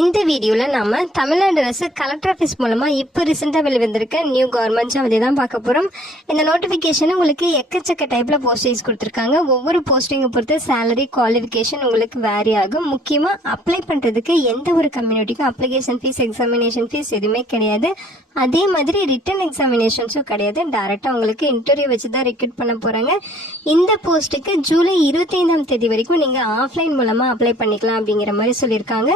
இந்த வீடியோல நம்ம தமிழ்நாடு அரசு கலெக்டர் ஆஃபீஸ் மூலமா இப்போ ரீசெண்டா வெளிவந்திருக்க நியூ கவர்மெண்ட் ஜாப் தான் பார்க்க போறோம். இந்த நோட்டிபிகேஷன் உங்களுக்கு எக்கச்சக்க டைப்ல போஸ்டிங்ஸ் கொடுத்துருக்காங்க. ஒவ்வொரு போஸ்டிங்கை பொறுத்து சேலரி குவாலிஃபிகேஷன் உங்களுக்கு வேரி ஆகும். முக்கியமா அப்ளை பண்றதுக்கு எந்த ஒரு கம்யூனிட்டிக்கும் அப்ளிகேஷன் ஃபீஸ் எக்ஸாமினேஷன் ஃபீஸ் எதுவுமே கிடையாது. அதே மாதிரி ரிட்டன் எக்ஸாமினேஷன்ஸும் கிடையாது. டைரக்டா உங்களுக்கு இன்டர்வியூ வச்சு தான் ரெக்ரூட் பண்ண போறாங்க. இந்த போஸ்ட்டுக்கு ஜூலை 25ஆம் தேதி வரைக்கும் நீங்க ஆஃப்லைன் மூலமா அப்ளை பண்ணிக்கலாம் அப்படிங்கிற மாதிரி சொல்லியிருக்காங்க.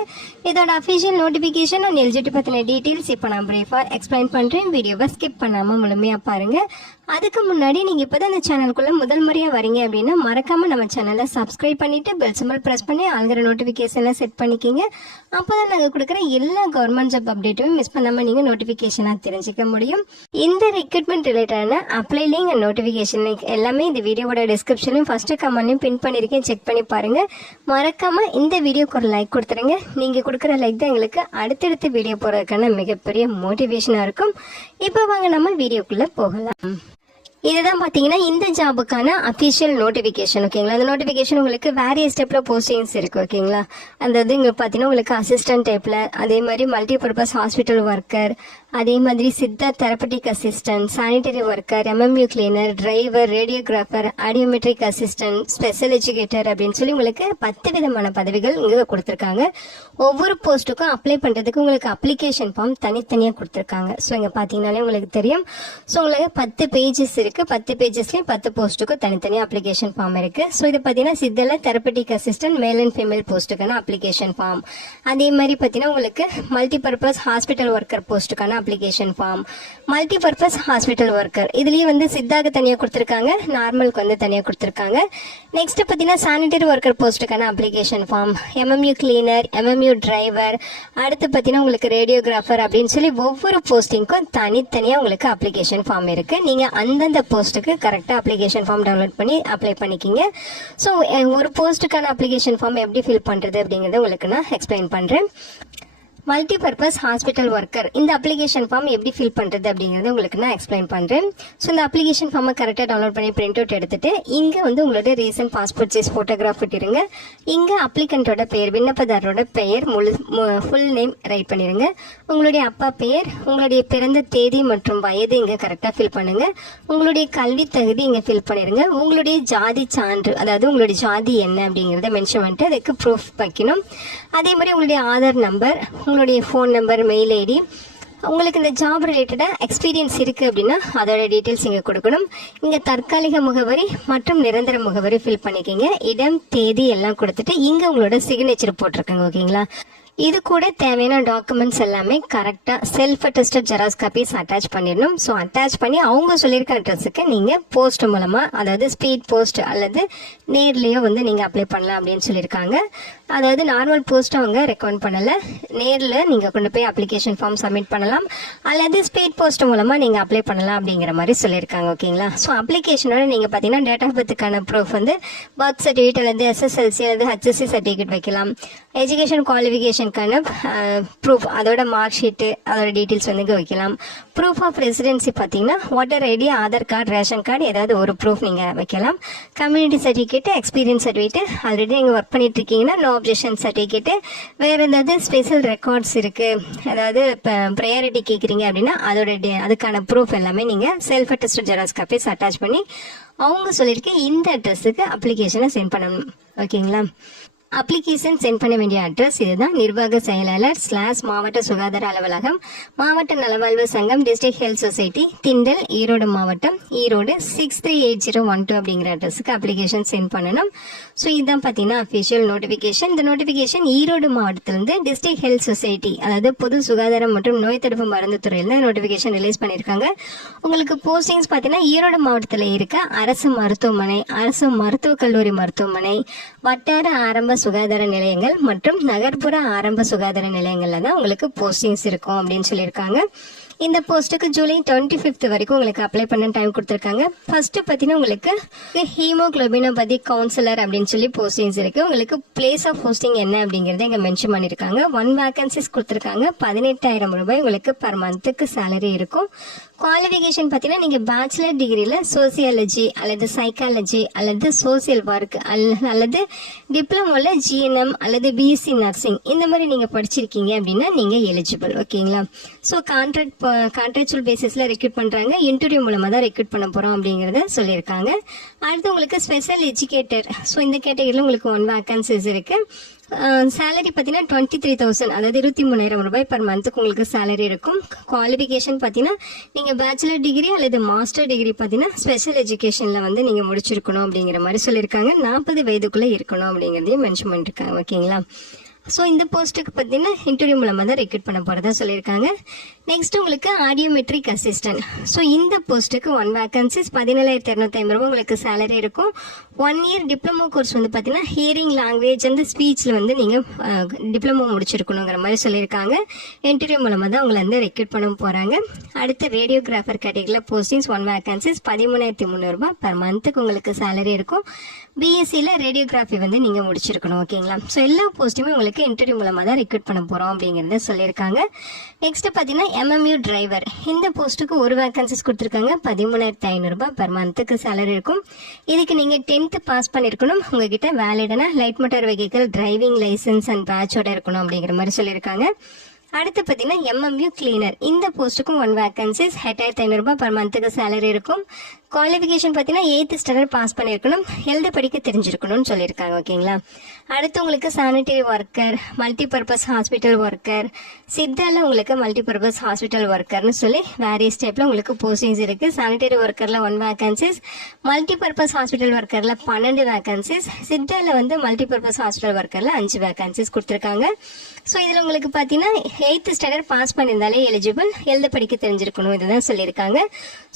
இதோட அஃபிஷியல் நோட்டிஃபிகேஷன் அண்ட் எலிஜிபிலிட்டி பற்றின டீட்டெயில்ஸ் இப்போ நான் பிரீஃபாக எக்ஸ்பிளைன் பண்ணுறேன். வீடியோவை ஸ்கிப் பண்ணாமல் முழுமையாக பாருங்கள். அதுக்கு முன்னாடி நீங்கள் இப்போ தான் இந்த சேனலுக்குள்ளே முதல் முறையாக வரீங்க அப்படின்னா மறக்காமல் நம்ம சேனலை சப்ஸ்கிரைப் பண்ணிவிட்டு பெல் சிம்பல் ப்ரெஸ் பண்ணி ஆளுங்கிற நோட்டிஃபிகேஷன்லாம் செட் பண்ணிக்கிங்க. அப்போ தான் நாங்கள் கொடுக்குற எல்லா கவர்மெண்ட் ஜாப் அப்டேட்டுமே மிஸ் பண்ணாமல் நீங்கள் நோட்டிஃபிகேஷனாக தெரிஞ்சுக்க முடியும். இந்த ரெக்ரூட்மெண்ட் ரிலேட்டடான apply link and notification link எல்லாமே இந்த வீடியோவோட டிஸ்கிரிப்ஷன்லையும் ஃபஸ்ட்டு கமெண்ட்லையும் பின் பண்ணியிருக்கேன். செக் பண்ணி பாருங்கள். மறக்காமல் இந்த வீடியோக்கு ஒரு லைக் கொடுத்துருங்க. நீங்கள் கொடுக்குற லைக் தான் எங்களுக்கு அடுத்தடுத்த வீடியோ போறதுக்கான மிகப்பெரிய மோட்டிவேஷனா இருக்கும். இப்போ வாங்க நம்ம வீடியோக்குள்ள போகலாம். இதுதான் பாத்தீங்கன்னா இந்த ஜாபுக்கான அபிஷியல் நோட்டிபிகேஷன். ஓகேங்களா, அந்த நோட்டிபிகேஷன் உங்களுக்கு வேரியஸ் டைப்ல போஸ்டிங்ஸ் இருக்கு. ஓகேங்களா, அந்த இது இங்க பாத்தீங்கன்னா உங்களுக்கு அசிஸ்டன்ட் டைப்ல, அதே மாதிரி மல்டி பர்பஸ் ஹாஸ்பிட்டல் ஒர்க்கர், அதே மாதிரி Siddha therapeutic assistant, sanitary worker, MMU cleaner, driver, radiographer, audiometric assistant, special educator அப்படின்னு சொல்லி உங்களுக்கு 10 விதமான பதவிகள் இங்க கொடுத்திருக்காங்க. ஒவ்வொரு போஸ்ட்டுக்கும் அப்ளை பண்றதுக்கு உங்களுக்கு அப்ளிகேஷன் ஃபார்ம் தனித்தனியா கொடுத்திருக்காங்க. ஸோ இங்க பாத்தீங்கன்னாலே உங்களுக்கு தெரியும். ஸோ உங்களுக்கு 10 பேஜஸ் இருக்கு. 10 பேஜஸ்லயும் 10 போஸ்ட்டுக்கும் தனித்தனியா அப்ளிகேஷன் ஃபார்ம் இருக்கு. ஸோ இது பாத்தீங்கன்னா சித்தல therapeutic assistant male and female போஸ்ட்டுக்கான அப்ளிகேஷன் ஃபார்ம். அதே மாதிரி பாத்தீங்கன்னா உங்களுக்கு மல்டி பர்பஸ் ஹாஸ்பிட்டல் ஒர்க்கர் போஸ்ட்டுக்கான application form, multi purpose hospital worker இதுலயே வந்து சித்தாக்கு தனியா கொடுத்திருக்காங்க, நார்மலுக்கு வந்து தனியா கொடுத்திருக்காங்க. நெக்ஸ்ட் பாத்தீங்கன்னா சானிட்டரி ஒர்க்கர் போஸ்ட்டுக்கான application form, MMU cleaner, MMU driver, அடுத்து பாத்தீங்கன்னா உங்களுக்கு ரேடியோகிராஃபர் அப்படின்னு சொல்லி ஒவ்வொரு போஸ்டிங்க்கும் தனித்தனியா உங்களுக்கு அப்ளிகேஷன் ஃபார்ம் இருக்கு. நீங்க அந்தந்த போஸ்ட்டுக்கு கரெக்டா அப்ளிகேஷன் ஃபார்ம் டவுன்லோட் பண்ணி அப்ளை பண்ணிக்கிங்க. ஸோ ஒரு போஸ்ட்டுக்கான அப்ளிகேஷன் ஃபார்ம் எப்படி ஃபில் பண்றது அப்படிங்கறத உங்களுக்கு நான் எக்ஸ்பிளைன் பண்றேன். மல்டி பர்பஸ் ஹாஸ்பிட்டல் ஒர்க்கர் இந்த அப்ளிகேஷன் ஃபார்ம் எப்படி ஃபில் பண்றது அப்படிங்கறத உங்களுக்கு நான் எக்ஸ்பிளைன் பண்றேன். ஸோ இந்த அப்ளிகேஷன் ஃபார்மை கரெக்டா டவுன்லோட் பண்ணி பிரிண்ட் அவுட் எடுத்துட்டு இங்க வந்து உங்களோட ரீசன்ட் பாஸ்போர்ட் சைஸ் போட்டோகிராஃப் விட்டுருங்க. இங்க அப்ளிகண்டோட பெயர், விண்ணப்பதாரரோட பெயர், ஃபுல் நேம் ரைட் பண்ணிருங்க. உங்களுடைய அப்பா பெயர், உங்களுடைய பிறந்த தேதி மற்றும் வயது இங்க கரெக்டா ஃபில் பண்ணுங்க. உங்களுடைய கல்வி தகுதி இங்க ஃபில் பண்ணிருங்க. உங்களுடைய ஜாதி சான்று, அதாவது உங்களுடைய ஜாதி என்ன அப்படிங்கறத மென்ஷன் பண்ணிட்டு அதுக்கு ப்ரூஃப் வைக்கணும். அதே மாதிரி உங்களுடைய ஆதார் நம்பர், உங்களுடைய ஃபோன் நம்பர், மெயில் ஐடி, உங்களுக்கு இந்த ஜாப் ரிலேட்டடா எக்ஸ்பீரியன்ஸ் இருக்கு அப்படின்னா அதோட டீடைல்ஸ் இங்க கொடுக்கணும். இங்க தற்காலிக முகவரி மற்றும் நிரந்தர முகவரி ஃபில் பண்ணிக்கங்க. இடம், தேதி எல்லாம் கொடுத்துட்டு இங்க உங்களோட சிக்னேச்சர் போட்டிருக்காங்க. ஓகேங்களா, இது கூட தேவையான டாக்குமெண்ட்ஸ் எல்லாமே கரெக்டா self attested xerox copies attach பண்ணிடணும். ஸோ அட்டாச் பண்ணி அவங்க சொல்லியிருக்க அட்ரஸுக்கு நீங்க போஸ்ட் மூலமா, அதாவது ஸ்பீட் போஸ்ட் அல்லது நேர்லயோ வந்து நீங்க அப்ளை பண்ணலாம் அப்படின்னு சொல்லியிருக்காங்க. அதாவது நார்மல் போஸ்ட் அவங்க ரெக்கமெண்ட் பண்ணல, நேர்ல நீங்க கொண்டு போய் அப்ளிகேஷன் ஃபார்ம் சப்மிட் பண்ணலாம் அல்லது ஸ்பீட் போஸ்ட் மூலமா நீங்க அப்ளை பண்ணலாம் அப்படிங்கிற மாதிரி சொல்லியிருக்காங்க. ஓகேங்களா, ஸோ அப்ளிகேஷனோட நீங்க பாத்தீங்கன்னா டேட் ஆஃப் பர்த்துக்கான ப்ரூஃப் வந்து பர்த் சர்டிஃபிகேட் அல்லது SSLC அல்லது HSC சர்டிஃபிகேட் வைக்கலாம். எஜுகேஷன் குவாலிஃபிகேஷன் ப்ரூஃப், அதோட மார்க் ஷீட்டு, அதோட டீடைல்ஸ் வந்து வைக்கலாம். ப்ரூஃப் ஆஃப் ரெசிடென்சி பார்த்தீங்கன்னா voter ID, Aadhaar card, ration card ஏதாவது ஒரு ப்ரூஃப் நீங்க வைக்கலாம். Community certificate, experience certificate, already நீங்க ஒர்க் பண்ணிட்டு இருக்கீங்கன்னா நோ அப்ஜெக்ஷன் சர்டிஃபிகேட், வேற ஏதாவது ஸ்பெஷல் ரெக்கார்ட்ஸ் இருக்கு, அதாவது ப்ரையாரிட்டி கேட்குறீங்க அப்படின்னா அதோட அதுக்கான ப்ரூஃப் எல்லாமே நீங்க self attested xerox copies attach பண்ணி அவங்க சொல்லியிருக்க இந்த அட்ரஸுக்கு அப்ளிகேஷனை சென்ட் பண்ணணும். ஓகேங்களா, அப்ளிகேஷன் சென்ட் பண்ண வேண்டிய அட்ரஸ் இதுதான். நிர்வாக செயலாளர் / மாவட்ட சுகாதார அலுவலகம், மாவட்ட நலவாழ்வு சங்கம், district health society, Thindal, Erode மாவட்டம், ஈரோடு 638012 அப்படிங்கிற அட்ரஸுக்கு அப்ளிகேஷன் சென்ட் பண்ணணும். ஸோ இதுதான் பார்த்தீங்கன்னா அஃபிஷியல் நோட்டிஃபிகேஷன். இந்த நோட்டிஃபிகேஷன் ஈரோடு மாவட்டத்திலிருந்து டிஸ்ட்ரிக்ட் ஹெல்த் சொசைட்டி, அதாவது பொது சுகாதாரம் மற்றும் நோய் தடுப்பு மருந்து துறையில நோட்டிஃபிகேஷன் ரிலீஸ் பண்ணியிருக்காங்க. உங்களுக்கு போஸ்டிங்ஸ் பார்த்தீங்கன்னா ஈரோடு மாவட்டத்தில் இருக்க அரசு மருத்துவமனை, அரசு மருத்துவக் கல்லூரி மருத்துவமனை, வட்டார ஆரம்ப சுகாதார நிலையங்கள் மற்றும் நகர்ப்புற ஆரம்ப சுகாதார நிலையங்கள்ல தான் உங்களுக்கு போஸ்டிங்ஸ் இருக்கும் அப்படின்னு சொல்லியிருக்காங்க. இந்த போஸ்ட்டுக்கு ஜூலை 25 வரைக்கும் உங்களுக்கு அப்ளை பண்ண டைம் கொடுத்துருக்காங்க. ஃபர்ஸ்ட் பார்த்தீங்கன்னா உங்களுக்கு ஹீமோகுளோபினோபதி கவுன்சிலர் அப்படின்னு சொல்லி போஸ்டிங்ஸ் இருக்கு. உங்களுக்கு பிளேஸ் ஆஃப் போஸ்டிங் என்ன அப்படிங்கறத இங்க மென்ஷன் பண்ணிருக்காங்க. 1 வேகன்சிஸ் கொடுத்துருக்காங்க. 18,000 ரூபாய் உங்களுக்கு பர் மந்த்துக்கு சேலரி இருக்கும். குவாலிஃபிகேஷன் பார்த்தீங்கன்னா நீங்கள் பேச்சுலர் டிகிரியில் சோசியாலஜி அல்லது சைக்காலஜி அல்லது சோசியல் ஒர்க் அல்லது டிப்ளமோவில் ஜிஎன்எம் அல்லது பிஎஸ்சி நர்சிங் இந்த மாதிரி நீங்கள் படிச்சிருக்கீங்க அப்படின்னா நீங்கள் எலிஜிபிள். ஓகேங்களா? ஸோ கான்ட்ராக்சுவல் பேசிஸில் ரெக்ரூட் பண்ணுறாங்க. இன்டர்வியூ மூலமாக தான் ரெக்ரூட் பண்ண போகிறோம் அப்படிங்கிறத சொல்லியிருக்காங்க. அடுத்து உங்களுக்கு ஸ்பெஷல் எஜுகேட்டர். ஸோ இந்த கேட்டகரியில் உங்களுக்கு 1 வேக்கன்சிஸ் இருக்குது. சேலரி பார்த்தீங்கன்னா 23,000 அதாவது 23,000 ரூபாய் பர் மந்த்துக்கு உங்களுக்கு சேலரி இருக்கும். குவாலிஃபிகேஷன் பார்த்தீங்கன்னா நீங்கள் பேச்சுலர் டிகிரி அல்லது மாஸ்டர் டிகிரி பார்த்தீங்கன்னா ஸ்பெஷல் எஜுகேஷனில் வந்து நீங்கள் முடிச்சிருக்கணும் அப்படிங்கிற மாதிரி சொல்லியிருக்காங்க. 40 வயதுக்குள்ளே இருக்கணும் அப்படிங்கிறதையும் மென்ஷன் பண்ணியிருக்காங்க. ஓகேங்களா? ஸோ இந்த போஸ்ட்டுக்கு பார்த்தீங்கன்னா இன்டர்வியூ மூலமாக தான் ரெக்ரூட் பண்ண போகிறதா சொல்லியிருக்காங்க. நெக்ஸ்ட் உங்களுக்கு ஆடியோமெட்ரிக் அசிஸ்டன்ட். ஸோ இந்த போஸ்ட்டுக்கு 1 வேக்கன்சிஸ் 17,250 ரூபாய் உங்களுக்கு சேலரி இருக்கும். 1 இயர் டிப்ளமோ கோர்ஸ் வந்து பார்த்தீங்கன்னா ஹியரிங் லாங்குவேஜ் அந்த ஸ்பீச்சில் வந்து நீங்கள் டிப்ளமோ முடிச்சிருக்கணுங்கிற மாதிரி சொல்லியிருக்காங்க. இன்டர்வியூ மூலமாக தான் உங்களை வந்து ரெக்ரூட் பண்ண போகிறாங்க. அடுத்து ரேடியோகிராஃபர் கேட்டகரியில் போஸ்டிங்ஸ் 1 வேக்கன்சிஸ் 13,300 ரூபாய் பர் மந்த்துக்கு உங்களுக்கு சேலரி இருக்கும். பிஎஸ்சியில் ரேடியோகிராஃபி வந்து நீங்கள் முடிச்சிருக்கணும். ஓகேங்களா? ஸோ எல்லா போஸ்ட்டுமே உங்களுக்கு இன்டர்வியூ மூலமாக தான் ரெக்ரூட் பண்ண போகிறோம் அப்படிங்கிறத சொல்லியிருக்காங்க. நெக்ஸ்ட் பார்த்தீங்கன்னா எம்எம்யூ டிரைவர். இந்த போஸ்ட்டுக்கு 1 வேக்கன்சிஸ் கொடுத்துருக்காங்க. 13,500 ரூபாய் பர் மந்த்துக்கு சேலரி இருக்கும். இதுக்கு நீங்கள் 10th பாஸ் பண்ணியிருக்கணும். உங்ககிட்ட வேலிடான light motor vehicle driving licence and பேட்சோட இருக்கணும் அப்படிங்கிற மாதிரி சொல்லியிருக்காங்க. அடுத்து பார்த்தீங்கன்னா எம்எம்யூ கிளீனர். இந்த போஸ்ட்டுக்கும் 1 வேக்கன்சிஸ் 8,500 ரூபாய் பர் மந்த்துக்கு சேலரி இருக்கும். குவாலிஃபிகேஷன் பார்த்தீங்கன்னா 8th ஸ்டாண்டர்ட் பாஸ் பண்ணியிருக்கணும். எழுத படிக்க தெரிஞ்சிருக்கணும்னு சொல்லியிருக்காங்க. ஓகேங்களா? அடுத்து உங்களுக்கு sanitary worker, multipurpose hospital worker, சித்தால உங்களுக்கு மல்டிபர்பஸ் ஹாஸ்பிட்டல் ஒர்க்கர்னு சொல்லி வேரியஸ் டைப்ல உங்களுக்கு போஸ்டிங்ஸ் இருக்கு. சானிட்டரி ஒர்க்கர்ல 1 வேக்கன்சிஸ், மல்டிபர்பஸ் ஹாஸ்பிட்டல் ஒர்க்கர்ல 12 வேக்கன்சிஸ், சித்தால வந்து மல்டிபர்பஸ் ஹாஸ்பிட்டல் ஒர்க்கர்ல 5 வேக்கன்சிஸ் கொடுத்துருக்காங்க. ஸோ இதில் உங்களுக்கு பார்த்தீங்கன்னா 8th ஸ்டாண்டர்ட் பாஸ் பண்ணியிருந்தாலே எலிஜிபிள், எழுத படிக்க தெரிஞ்சிருக்கணும், இதுதான் சொல்லியிருக்காங்க.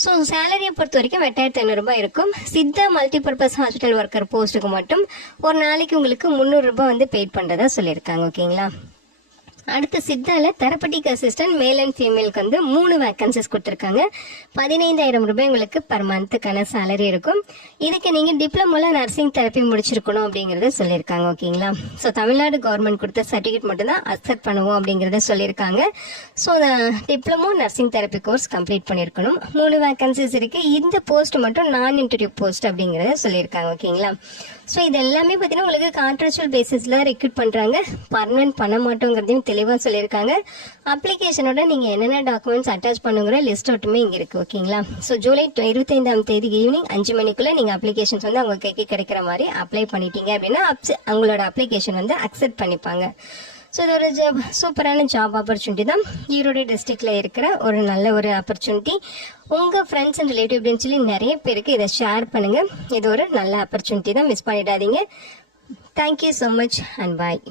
ஸோ சேலரியை பொறுத்த வரைக்கும் 8,500 ரூபாய் இருக்கும். சித்தா மல்டிபர்பஸ் ஹாஸ்பிட்டல் ஒர்க்கர் போஸ்ட்டுக்கு மட்டும் ஒரு நாளைக்கு உங்களுக்கு 300 ரூபாய் வந்து பெய்ட் பண்ணுறதா சொல்லியிருக்காங்க. ஓகேங்களா? அடுத்து சித்தால தெரப்பட்டிக் அசிஸ்டன்ட் மேல் அண்ட் ஃபீமேலுக்கு வந்து 3 வேக்கன்சிஸ் கொடுத்துருக்காங்க. 15,000 ரூபாய் உங்களுக்கு பர் மந்த்துக்கான சேலரி இருக்கும். இதுக்கு நீங்கள் டிப்ளமோல நர்சிங் தெரப்பி முடிச்சிருக்கணும் அப்படிங்கிறத சொல்லியிருக்காங்க. ஓகேங்களா? ஸோ தமிழ்நாடு கவர்மெண்ட் கொடுத்த சர்டிஃபிகேட் மட்டும் தான் அக்செப்ட் பண்ணுவோம் அப்படிங்கிறத சொல்லியிருக்காங்க. So diploma nursing therapy course complete பண்ணியிருக்கணும். 3 வேக்கன்சிஸ் இருக்கு. இந்த போஸ்ட் மட்டும் நான் இன்டர்வியூ போஸ்ட் அப்படிங்கிறத சொல்லியிருக்காங்க. ஓகேங்களா? ஸோ இது எல்லாமே பார்த்தீங்கன்னா உங்களுக்கு கான்ட்ராக்சுவல் பேசிஸில் ரெக்ரூட் பண்ணுறாங்க. பர்மனன்ட் பண்ண மாட்டோங்கிறதையும் தெளிவாக சொல்லியிருக்காங்க. அப்ளிகேஷனோட நீங்கள் என்னென்ன டாக்குமெண்ட்ஸ் அட்டாச் பண்ணுங்கிற லிஸ்ட் ஒட்டுமே இங்கே இருக்குது. ஓகேங்களா? ஸோ ஜூலை 25ஆம் தேதி ஈவினிங் 5 மணிக்குள்ளே நீங்கள் அப்ளிகேஷன்ஸ் வந்து அவங்க கைக்கு கிடைக்கிற மாதிரி அப்ளை பண்ணிட்டீங்க அப்படின்னா அவங்களோட அப்ளிகேஷன் வந்து அக்செப்ட் பண்ணிப்பாங்க. ஸோ இது ஒரு சூப்பரான ஜாப் ஆப்பர்ச்சுனிட்டி தான். ஈரோடு டிஸ்ட்ரிக்டில் இருக்கிற ஒரு நல்ல ஒரு ஆப்பர்ச்சுனிட்டி. உங்கள் ஃப்ரெண்ட்ஸ் அண்ட் ரிலேட்டிவ் அப்படின்னு சொல்லி நிறைய பேருக்கு இதை ஷேர் பண்ணுங்கள். இது ஒரு நல்ல ஆப்பர்ச்சுனிட்டி தான், மிஸ் பண்ணிடாதீங்க. Thank you so much and bye.